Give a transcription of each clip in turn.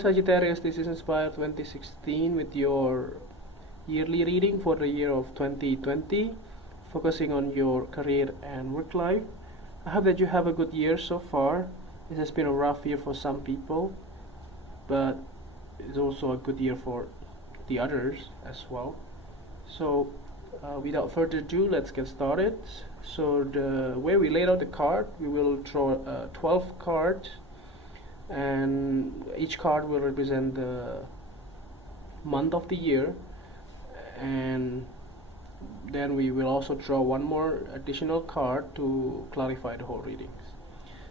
Sagittarius, this is Inspire 2016 with your yearly reading for the year of 2020, focusing on your career and work life. I hope that you have a good year so far. This has been a rough year for some people, but it's also a good year for the others as well. So without further ado, let's get started. So the way we laid out the card, we will draw 12 cards, and each card will represent the month of the year, and then we will also draw one more additional card to clarify the whole readings.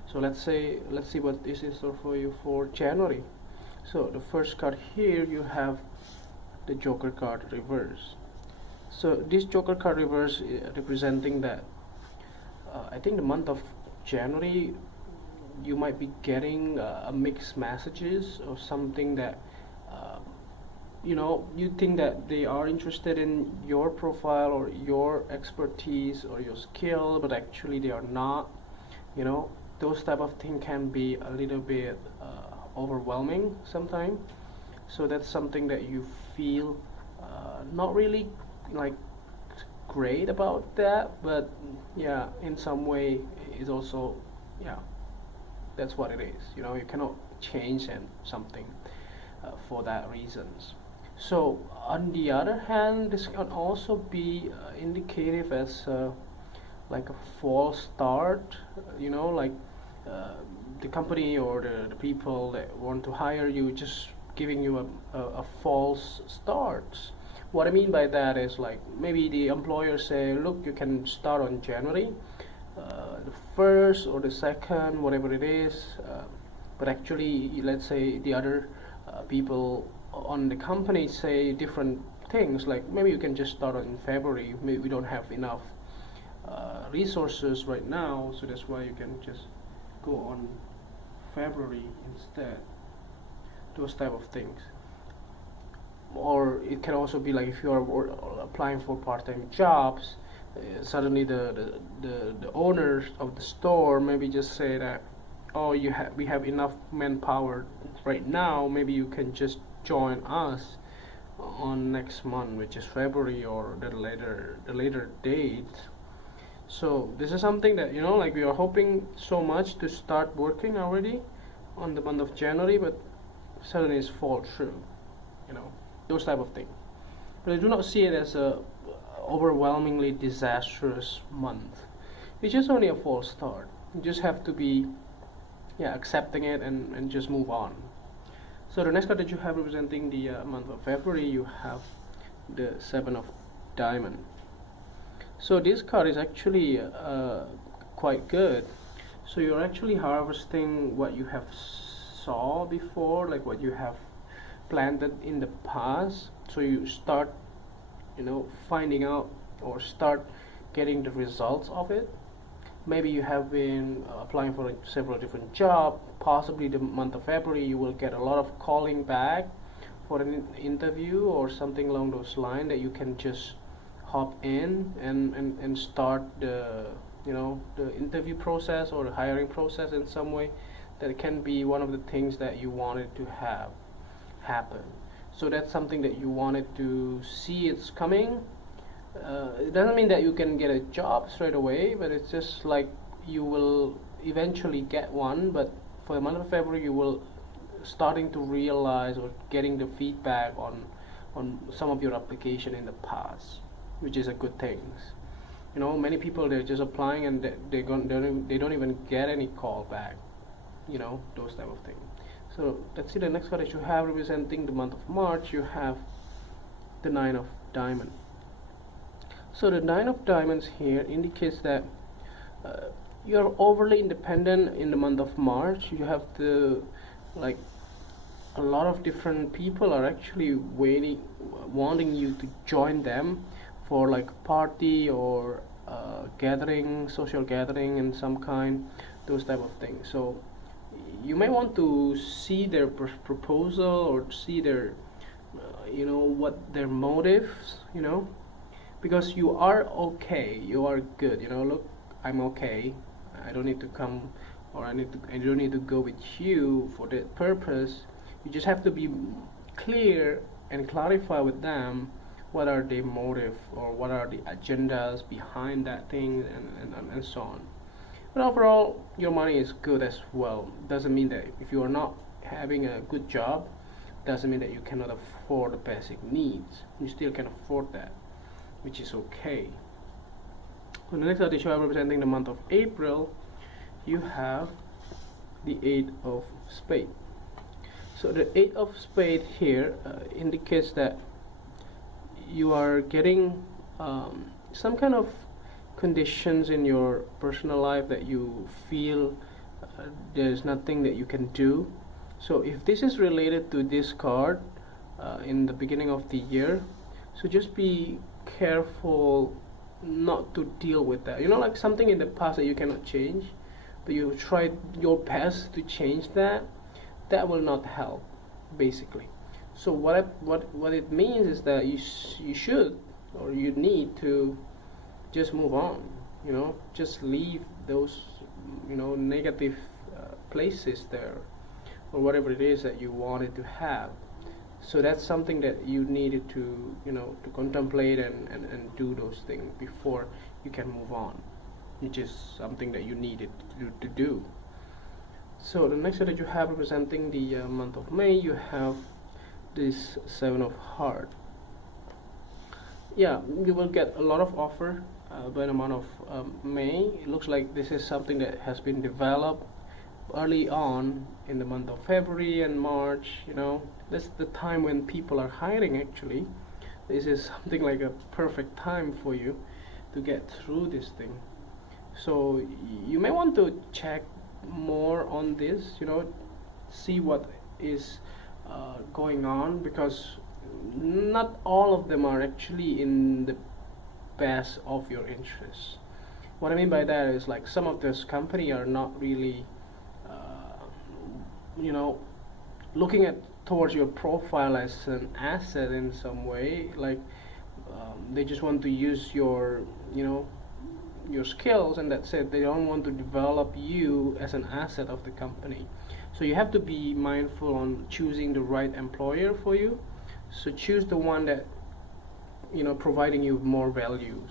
So let's see what this is for you for January. So the first card here, you have the Joker card reverse. So this Joker card reverse representing that I think the month of January you might be getting mixed messages or something that you think that they are interested in your profile or your expertise or your skill, but actually they are not. Those type of thing can be a little bit overwhelming sometimes. So that's something that you feel not really like great about that, but yeah, in some way it's also, yeah, that's what it is. You cannot change something for that reasons. So on the other hand, this can also be indicative as like a false start. The company or the people that want to hire you just giving you a false start. What I mean by that is, like, maybe the employer say, look, you can start on January the 1st or the 2nd, whatever it is, but actually let's say the other people on the company say different things, like maybe you can just start in February, maybe we don't have enough resources right now, so that's why you can just go on February instead. Those type of things. Or it can also be like if you are applying for part-time jobs, suddenly the owners of the store maybe just say that, oh, we have enough manpower right now, maybe you can just join us on next month, which is February, or the later date. So this is something that like we are hoping so much to start working already on the month of January, but suddenly it's fall through. Those type of things. But I do not see it as a overwhelmingly disastrous month. It's just only a false start. You just have to be accepting it and just move on. So the next card that you have representing the month of February, you have the 7 of Diamond. So this card is actually quite good. So you're actually harvesting what you have saw before, like what you have planted in the past. So you start finding out or start getting the results of it. Maybe you have been applying for several different jobs. Possibly the month of February you will get a lot of calling back for an interview or something along those lines, that you can just hop in and start the the interview process or the hiring process in some way. That can be one of the things that you wanted to have happen. So that's something that you wanted to see it's coming. It doesn't mean that you can get a job straight away, but it's just like you will eventually get one. But for the month of February you will starting to realize or getting the feedback on some of your application in the past, which is a good thing. Many people, they're just applying and they don't even get any call back, those type of things. So let's see the next card that you have representing the month of March. You have the 9 of Diamond. So the 9 of Diamonds here indicates that you're overly independent in the month of March. You have to, like, a lot of different people are actually wanting you to join them for like a party or social gathering in some kind, those type of things. So you may want to see their proposal or see their what their motives, because you are okay, you are good, look, I'm okay, I don't need to come, or I don't need to go with you for that purpose. You just have to be clear and clarify with them what are the motive or what are the agendas behind that thing, and so on. But overall, your money is good as well. Doesn't mean that if you are not having a good job, doesn't mean that you cannot afford the basic needs. You still can afford that, which is okay. So the next artist representing the month of April, you have the Eight of Spades. So the Eight of Spades here indicates that you are getting some kind of conditions in your personal life that you feel there's nothing that you can do. So if this is related to this card in the beginning of the year, so just be careful not to deal with that. You know, like something in the past that you cannot change, but you tried your best to change that, that will not help, basically. So what it means is that you should, or you need to just move on, you know, just leave those, you know, negative places there, or whatever it is that you wanted to have. So that's something that you needed to, you know, to contemplate and do those things before you can move on, which is something that you needed to do. So the next that you have representing the month of May, you have this Seven of Hearts. Yeah, you will get a lot of offer by the month of May. It looks like this is something that has been developed early on in the month of February and March. You know, that's the time when people are hiring. Actually, this is something like a perfect time for you to get through this thing. So you may want to check more on this, you know, see what is going on, because not all of them are actually in the best of your interests. What I mean by that is, like, some of those company are not really you know, looking at towards your profile as an asset in some way. Like they just want to use your, you know, your skills, and that's it. They don't want to develop you as an asset of the company. So you have to be mindful on choosing the right employer for you. So choose the one that, you know, providing you more values,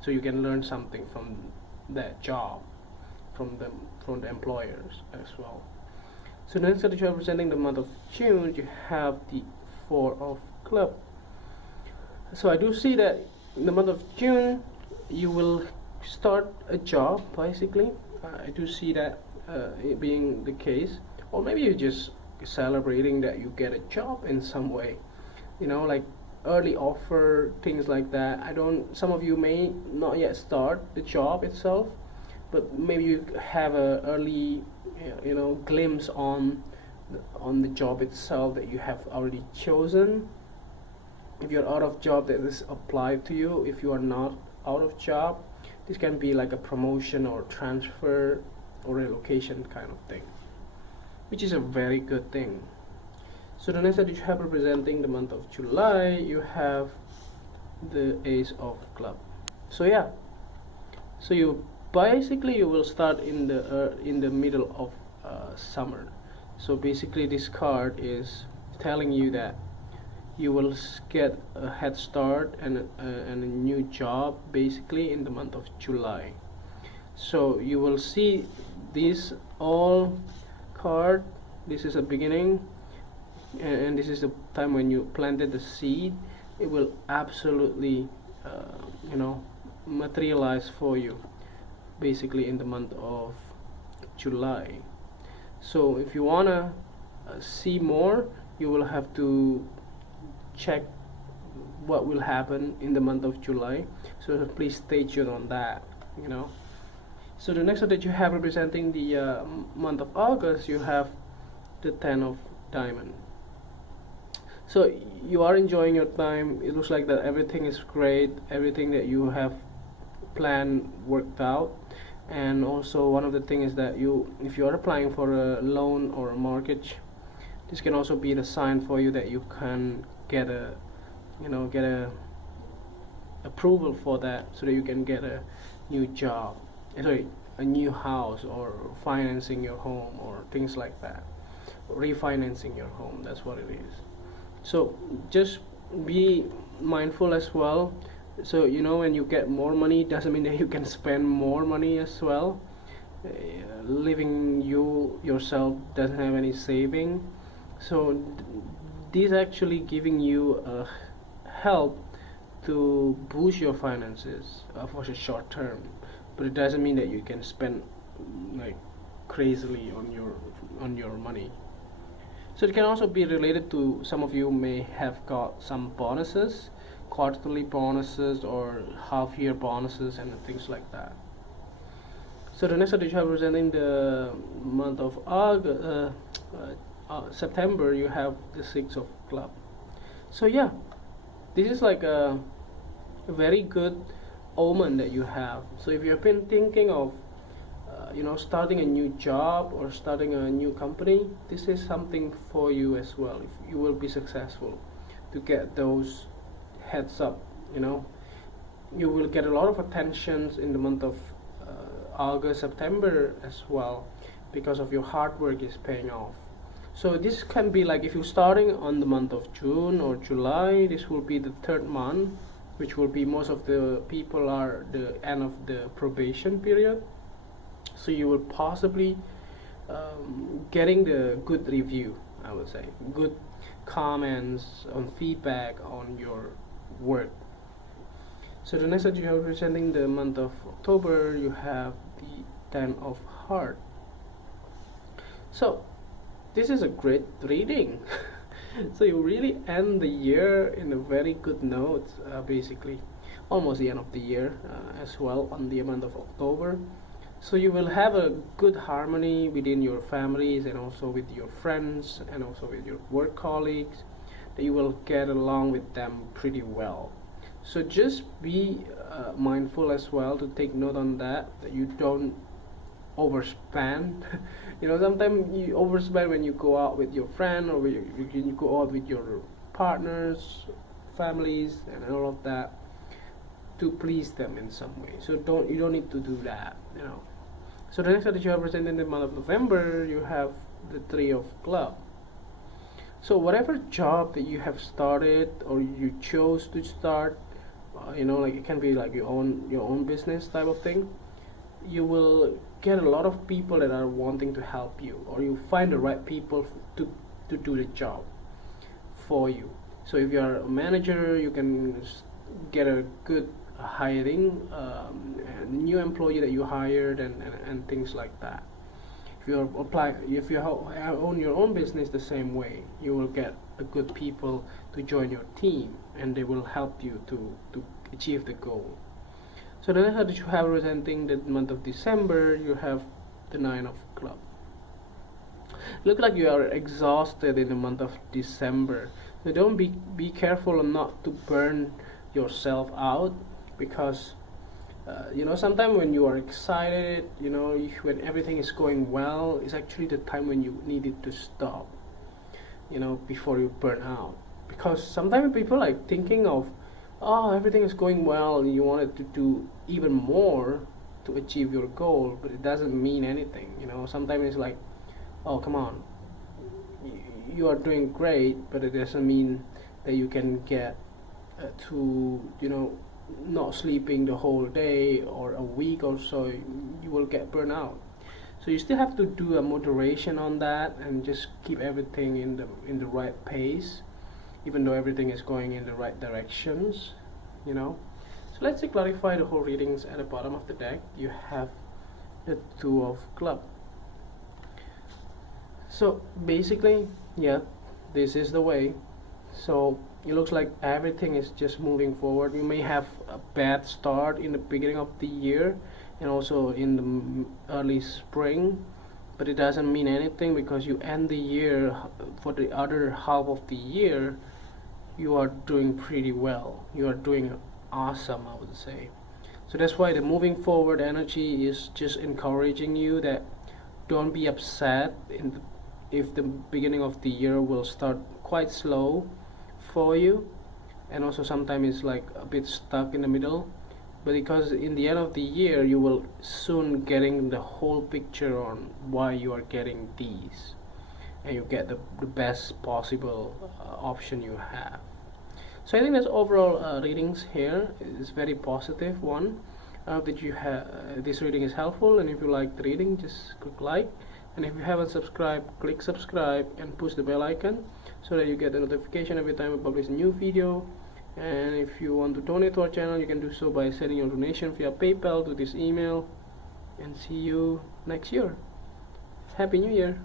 so you can learn something from that job, from the employers as well. So next that you're representing the month of June, you have the Four of Clubs. So I do see that in the month of June you will start a job, basically. I do see that it being the case, or maybe you're just celebrating that you get a job in some way, you know, like early offer, things like that. Some of you may not yet start the job itself, but maybe you have a early, you know, glimpse on the job itself that you have already chosen. If you're out of job, that is applied to you. If you are not out of job, this can be like a promotion or transfer or relocation kind of thing, which is a very good thing. So the next that you have representing the month of July, you have the Ace of Clubs. So yeah, so you will start in the middle of summer. So basically this card is telling you that you will get a head start and a new job basically in the month of July. So you will see these all card. This is a beginning, and this is the time when you planted the seed. It will absolutely you know, materialize for you basically in the month of July. So if you wanna see more, you will have to check what will happen in the month of July. So please stay tuned on that, you know. So the next one that you have representing the month of August, you have the Ten of Diamonds. So you are enjoying your time. It looks like that everything is great, everything that you have planned worked out. And also one of the things is that if you are applying for a loan or a mortgage, this can also be the sign for you that you can get a approval for that, so that you can get a new job, a new house, or financing your home or things like that. refinancing your home. That's what it is. So just be mindful as well. So when you get more money doesn't mean that you can spend more money as well. Living yourself doesn't have any saving, so these actually giving you help to boost your finances for the short term, but it doesn't mean that you can spend like crazily on your money. So it can also be related to some of you may have got some bonuses, quarterly bonuses or half-year bonuses and things like that. So the next edition representing the month of September, you have the Six of Club. So yeah, this is like a very good omen that you have. So if you've been thinking of starting a new job or starting a new company, this is something for you as well. If you will be successful to get those heads up, you will get a lot of attentions in the month of August, September as well, because of your hard work is paying off. So this can be like if you're starting on the month of June or July, this will be the third month, which will be most of the people are the end of the probation period. So you will possibly getting the good review, I would say, good comments on feedback on your work. So the next that you are presenting the month of October, you have the Ten of Hearts. So this is a great reading. So you really end the year in a very good note, basically almost the end of the year as well on the month of October. So you will have a good harmony within your families and also with your friends and also with your work colleagues, that you will get along with them pretty well. So just be mindful as well to take note on that you don't overspend. Sometimes you overspend when you go out with your friend or when you go out with your partners, families and all of that to please them in some way. So you don't need to do that. So the next card that you have presented in the month of November, you have the Three of Clubs. So whatever job that you have started or you chose to start, like it can be like your own business type of thing, you will get a lot of people that are wanting to help you, or you find the right people to do the job for you. So if you are a manager, you can get a good hiring, new employee that you hired and things like that. If you own your own business, the same way, you will get a good people to join your team and they will help you to achieve the goal. So the next card that you have representing the month of December, you have the Nine of Clubs. Look like you are exhausted in the month of December. So don't be careful not to burn yourself out, because sometimes when you are excited, when everything is going well, it's actually the time when you need it to stop, before you burn out. Because sometimes people like thinking of, everything is going well, and you wanted to do even more to achieve your goal, but it doesn't mean anything. Sometimes it's like, oh, come on, you are doing great, but it doesn't mean that you can get to not sleeping the whole day or a week or so. You will get burnt out. So you still have to do a moderation on that and just keep everything in the right pace, even though everything is going in the right directions. So let's clarify the whole readings. At the bottom of the deck you have the Two of Clubs. So basically, yeah, this is the way. So it looks like everything is just moving forward. You may have a bad start in the beginning of the year and also in the early spring, but it doesn't mean anything, because you end the year, for the other half of the year you are doing pretty well. You are doing awesome, I would say. So that's why the moving forward energy is just encouraging you that don't be upset if the beginning of the year will start quite slow for you, and also sometimes it's like a bit stuck in the middle, but because in the end of the year you will soon getting the whole picture on why you are getting these. and you get the best possible option you have. So I think that's overall readings here is very positive one. I hope that you this reading is helpful, and if you like the reading, just click like, and if you haven't subscribed, click subscribe and push the bell icon so that you get the notification every time I publish a new video. And if you want to donate to our channel, you can do so by sending your donation via PayPal to this email, and see you next year. Happy New Year.